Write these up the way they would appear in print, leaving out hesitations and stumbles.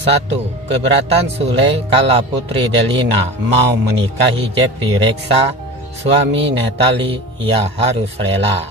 1. Keberatan Sule kala Putri Delina mau menikahi Jeffrey Reksa, suami Natalie, ia harus rela.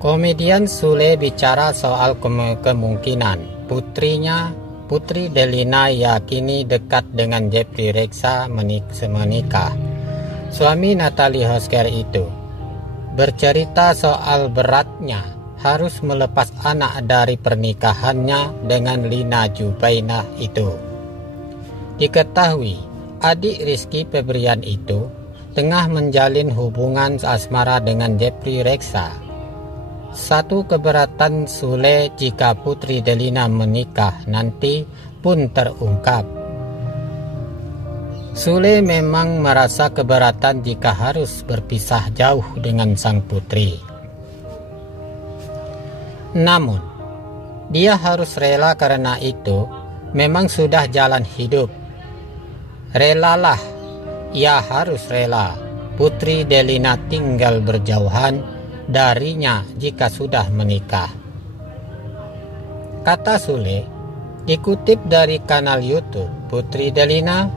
Komedian Sule bicara soal kemungkinan Putri Delina yakini dekat dengan Jeffrey Reksa menikah. Suami Natalie Hosker itu bercerita soal beratnya harus melepas anak dari pernikahannya dengan Lina Jubainah itu. Diketahui adik Rizky Febrian itu tengah menjalin hubungan asmara dengan Jeffrey Reksa. Satu keberatan Sule jika Putri Delina menikah nanti pun terungkap. Sule memang merasa keberatan jika harus berpisah jauh dengan sang putri. Namun, dia harus rela karena itu memang sudah jalan hidup. Relalah, ia harus rela Putri Delina tinggal berjauhan darinya jika sudah menikah. Kata Sule, dikutip dari kanal YouTube Putri Delina,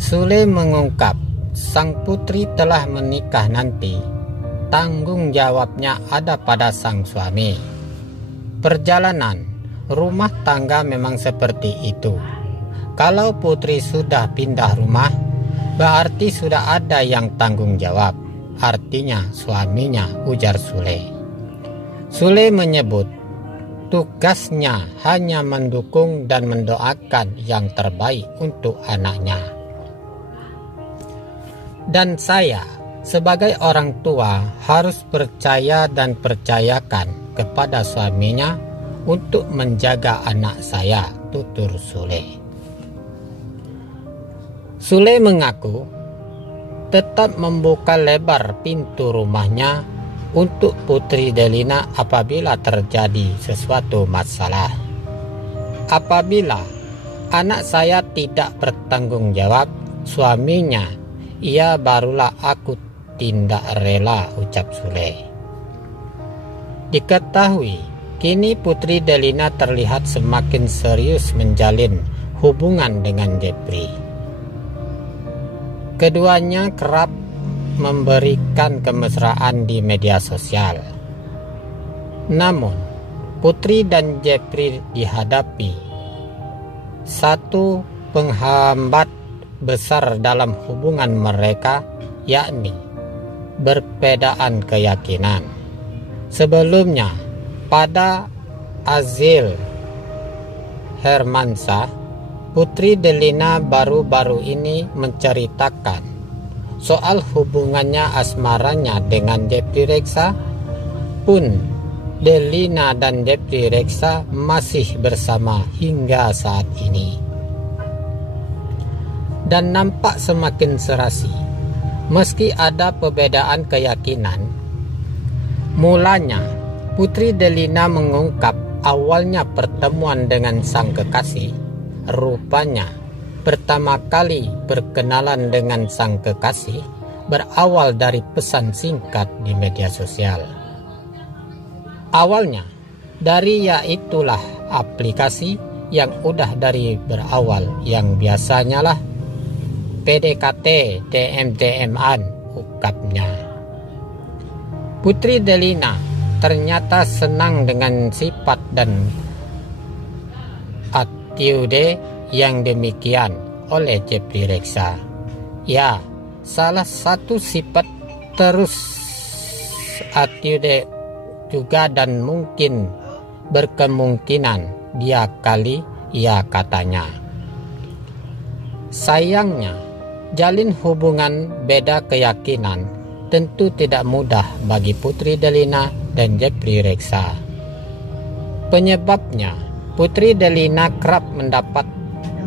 Sule mengungkap sang putri telah menikah nanti, tanggung jawabnya ada pada sang suami. Perjalanan rumah tangga memang seperti itu. Kalau putri sudah pindah rumah, berarti sudah ada yang tanggung jawab, artinya suaminya, ujar Sule. Sule menyebut tugasnya hanya mendukung dan mendoakan yang terbaik untuk anaknya. Dan saya sebagai orang tua harus percaya dan percayakan kepada suaminya untuk menjaga anak saya, tutur Sule. Sule mengaku tetap membuka lebar pintu rumahnya untuk Putri Delina apabila terjadi sesuatu masalah. Apabila anak saya tidak bertanggung jawab suaminya, ia barulah aku tindak rela, ucap Sule. Diketahui kini Putri Delina terlihat semakin serius menjalin hubungan dengan Jeffrey. Keduanya kerap memberikan kemesraan di media sosial. Namun Putri dan Jeffrey dihadapi satu penghambat besar dalam hubungan mereka, yakni berbedaan keyakinan. Sebelumnya, pada Azil Hermansyah, Putri Delina baru-baru ini menceritakan soal hubungannya asmaranya dengan Jeffrey Reksa. Pun Delina dan Jeffrey Reksa masih bersama hingga saat ini. Dan nampak semakin serasi meski ada perbedaan keyakinan. Mulanya Putri Delina mengungkap awalnya pertemuan dengan sang kekasih. Rupanya pertama kali berkenalan dengan sang kekasih berawal dari pesan singkat di media sosial. Awalnya dari yaitulah aplikasi yang udah dari berawal yang biasanya lah PDKT, DM-DM-an, ungkapnya. Putri Delina ternyata senang dengan sifat dan attitude yang demikian oleh Jeffrey Reksa. Ya, salah satu sifat terus attitude juga dan mungkin berkemungkinan dia kali, ya katanya. Sayangnya, jalin hubungan beda keyakinan tentu tidak mudah bagi Putri Delina dan Jeffrey Reksa. Penyebabnya, Putri Delina kerap mendapat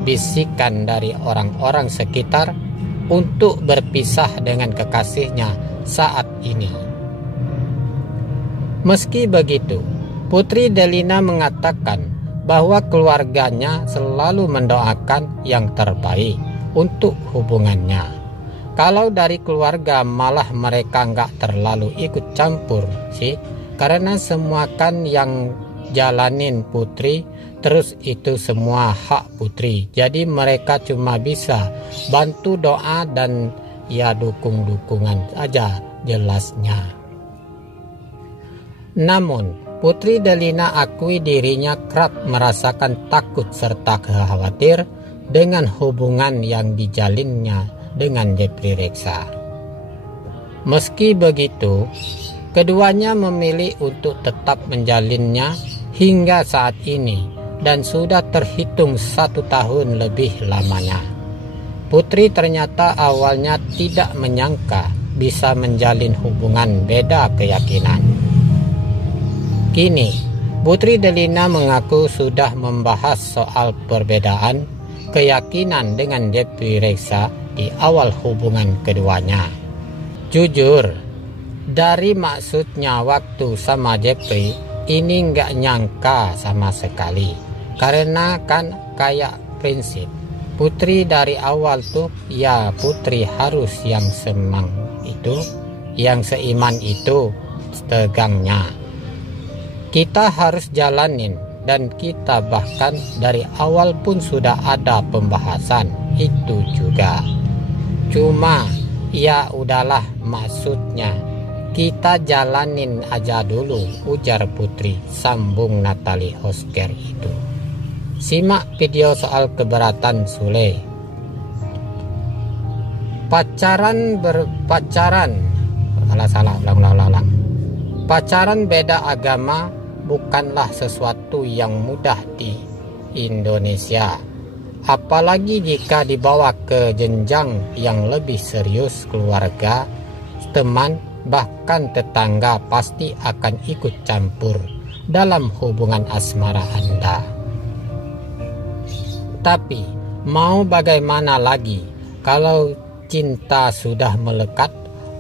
bisikan dari orang-orang sekitar untuk berpisah dengan kekasihnya saat ini. Meski begitu, Putri Delina mengatakan bahwa keluarganya selalu mendoakan yang terbaik untuk hubungannya. Kalau dari keluarga malah mereka nggak terlalu ikut campur sih, karena semua kan yang jalanin Putri Terus itu semua hak putri. Jadi mereka cuma bisa bantu doa dan ya dukung-dukungan aja jelasnya. Namun Putri Delina akui dirinya kerap merasakan takut serta khawatir dengan hubungan yang dijalinnya dengan Jeffrey Reksa. Meski begitu, keduanya memilih untuk tetap menjalinnya hingga saat ini dan sudah terhitung 1 tahun lebih lamanya. Putri ternyata awalnya tidak menyangka bisa menjalin hubungan beda keyakinan. Kini, Putri Delina mengaku sudah membahas soal perbedaan keyakinan dengan Jeffrey Reksa di awal hubungan keduanya. Jujur, dari maksudnya waktu sama Jeffrey, ini nggak nyangka sama sekali. Karena kan kayak prinsip, Putri dari awal tuh ya Putri harus yang semang itu, yang seiman itu tegangnya. Kita harus jalanin, dan kita bahkan dari awal pun sudah ada pembahasan itu juga. Cuma ya udahlah, maksudnya kita jalanin aja dulu, ujar Putri, sambung Natalie Hosker itu. Simak video soal keberatan Sule. Pacaran beda agama bukanlah sesuatu yang mudah di Indonesia, apalagi jika dibawa ke jenjang yang lebih serius. Keluarga, teman, bahkan tetangga pasti akan ikut campur dalam hubungan asmara Anda. Tapi mau bagaimana lagi kalau cinta sudah melekat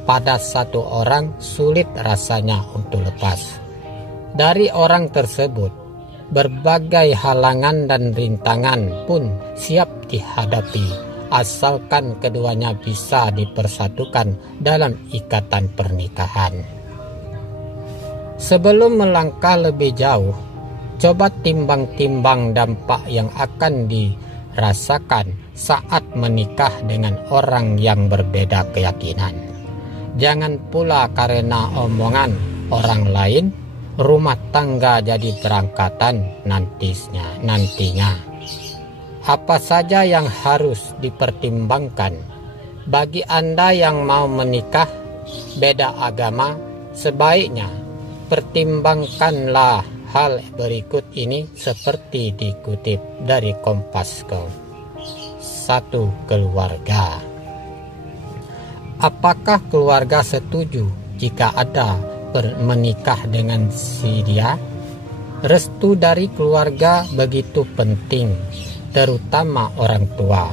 pada satu orang, sulit rasanya untuk lepas dari orang tersebut. Berbagai halangan dan rintangan pun siap dihadapi, asalkan keduanya bisa dipersatukan dalam ikatan pernikahan. Sebelum melangkah lebih jauh, coba timbang-timbang dampak yang akan dirasakan saat menikah dengan orang yang berbeda keyakinan. Jangan pula karena omongan orang lain rumah tangga jadi berantakan nantinya. Apa saja yang harus dipertimbangkan bagi Anda yang mau menikah beda agama? Sebaiknya pertimbangkanlah hal berikut ini seperti dikutip dari Kompas.com. 1. Keluarga. Apakah keluarga setuju jika ada menikah dengan si dia? Restu dari keluarga begitu penting, terutama orang tua,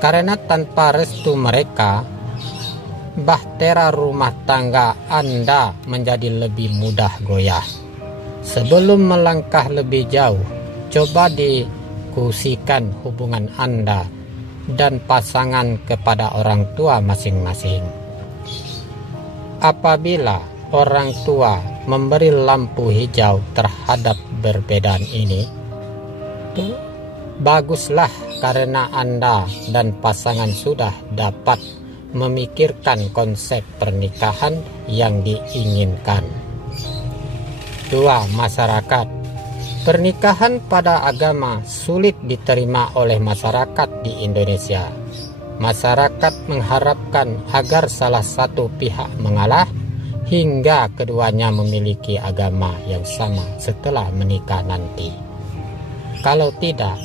karena tanpa restu mereka, bahtera rumah tangga Anda menjadi lebih mudah goyah. Sebelum melangkah lebih jauh, coba diskusikan hubungan Anda dan pasangan kepada orang tua masing-masing. Apabila orang tua memberi lampu hijau terhadap perbedaan ini, baguslah, karena Anda dan pasangan sudah dapat memikirkan konsep pernikahan yang diinginkan. 2. Masyarakat. Pernikahan pada agama sulit diterima oleh masyarakat di Indonesia. Masyarakat mengharapkan agar salah satu pihak mengalah hingga keduanya memiliki agama yang sama setelah menikah nanti. Kalau tidak,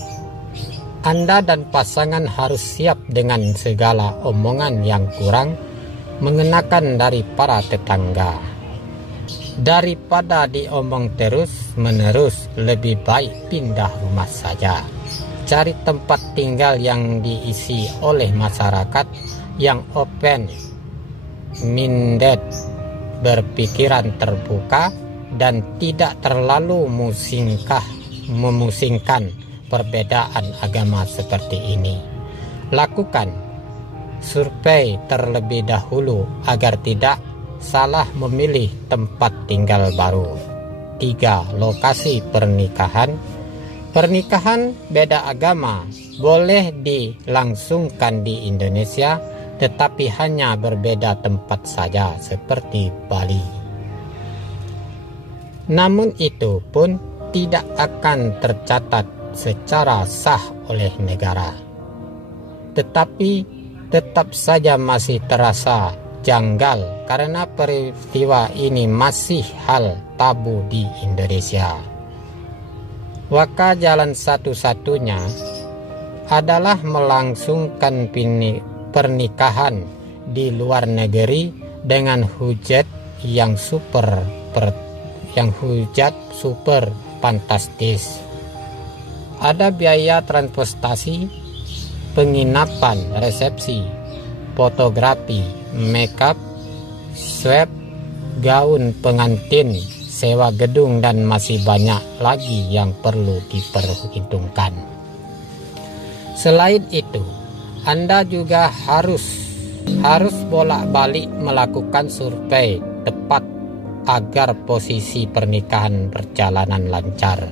Anda dan pasangan harus siap dengan segala omongan yang kurang mengenakan dari para tetangga. Daripada diomong terus-menerus, lebih baik pindah rumah saja. Cari tempat tinggal yang diisi oleh masyarakat yang open minded, berpikiran terbuka, dan tidak terlalu memusingkan perbedaan agama seperti ini. Lakukan survei terlebih dahulu agar tidak salah memilih tempat tinggal baru. 3. Lokasi pernikahan. Pernikahan beda agama boleh dilangsungkan di Indonesia, tetapi hanya berbeda tempat saja seperti Bali. Namun itu pun tidak akan tercatat secara sah oleh negara. Tetapi tetap saja masih terasa janggal karena peristiwa ini masih hal tabu di Indonesia. Maka jalan satu-satunya adalah melangsungkan pernikahan di luar negeri dengan hujat yang super fantastis. Ada biaya transportasi, penginapan, resepsi, fotografi, makeup, swab, gaun pengantin, sewa gedung, dan masih banyak lagi yang perlu diperhitungkan. Selain itu, Anda juga harus bolak-balik melakukan survei tepat agar posisi pernikahan berjalanan lancar.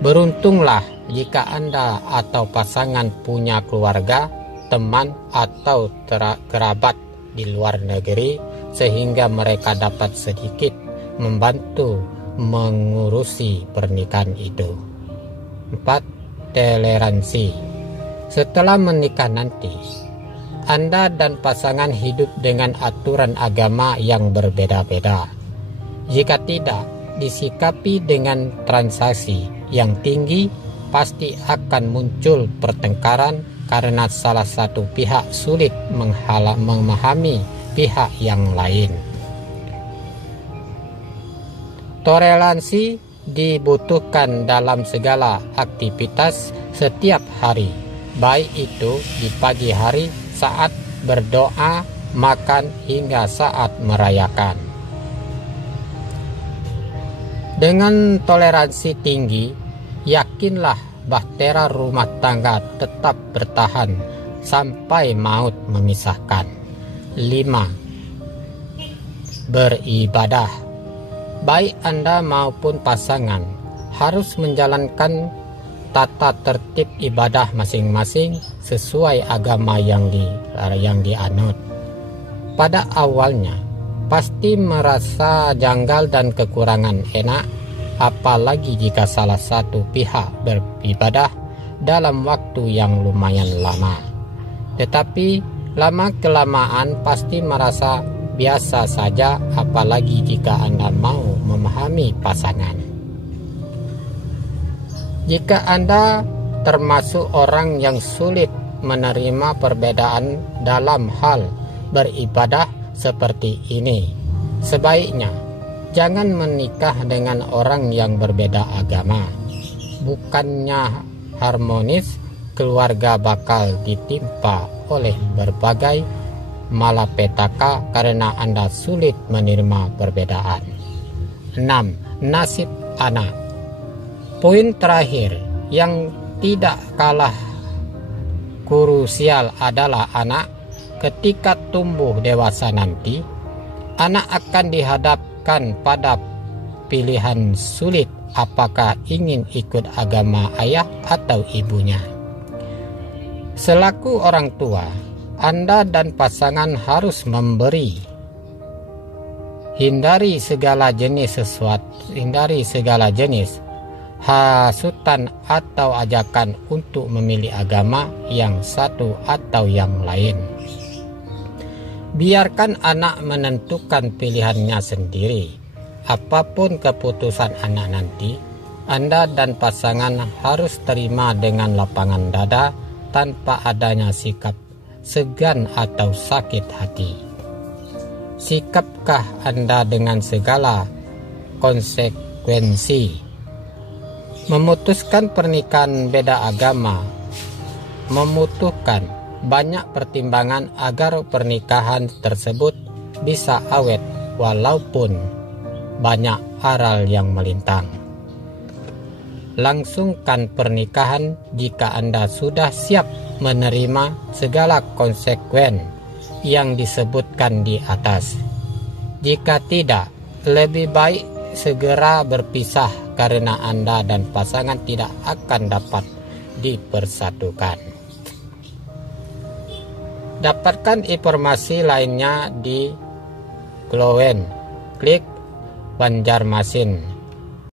Beruntunglah jika Anda atau pasangan punya keluarga, teman, atau kerabat di luar negeri sehingga mereka dapat sedikit membantu mengurusi pernikahan itu. 4. Toleransi. Setelah menikah nanti, Anda dan pasangan hidup dengan aturan agama yang berbeda-beda. Jika tidak disikapi dengan transaksi yang tinggi, pasti akan muncul pertengkaran karena salah satu pihak sulit memahami pihak yang lain. Toleransi dibutuhkan dalam segala aktivitas setiap hari, baik itu di pagi hari saat berdoa, makan, hingga saat merayakan. Dengan toleransi tinggi, yakinlah bahtera rumah tangga tetap bertahan sampai maut memisahkan. 5. Beribadah. Baik Anda maupun pasangan harus menjalankan tata tertib ibadah masing-masing sesuai agama yang dianut. Pada awalnya pasti merasa janggal dan kekurangan enak, apalagi jika salah satu pihak beribadah dalam waktu yang lumayan lama. Tetapi lama-kelamaan pasti merasa biasa saja, apalagi jika Anda mau memahami pasangan. Jika Anda termasuk orang yang sulit menerima perbedaan dalam hal beribadah seperti ini, sebaiknya jangan menikah dengan orang yang berbeda agama. Bukannya harmonis, keluarga bakal ditimpa oleh berbagai malapetaka karena Anda sulit menerima perbedaan. 6. Nasib anak. Poin terakhir yang tidak kalah krusial adalah anak. Ketika tumbuh dewasa nanti, anak akan dihadapkan pada pilihan sulit, apakah ingin ikut agama ayah atau ibunya. Selaku orang tua, Anda dan pasangan harus memberi. Hindari segala jenis hasutan atau ajakan untuk memilih agama yang satu atau yang lain. Biarkan anak menentukan pilihannya sendiri. Apapun keputusan anak nanti, Anda dan pasangan harus terima dengan lapangan dada tanpa adanya sikap segan atau sakit hati. Sikapkah Anda dengan segala konsekuensi? Memutuskan pernikahan beda agama membutuhkan banyak pertimbangan agar pernikahan tersebut bisa awet walaupun banyak aral yang melintang. Langsungkan pernikahan jika Anda sudah siap menerima segala konsekuen yang disebutkan di atas. Jika tidak, lebih baik segera berpisah karena Anda dan pasangan tidak akan dapat dipersatukan. Dapatkan informasi lainnya di Klowen. Klik Banjarmasin.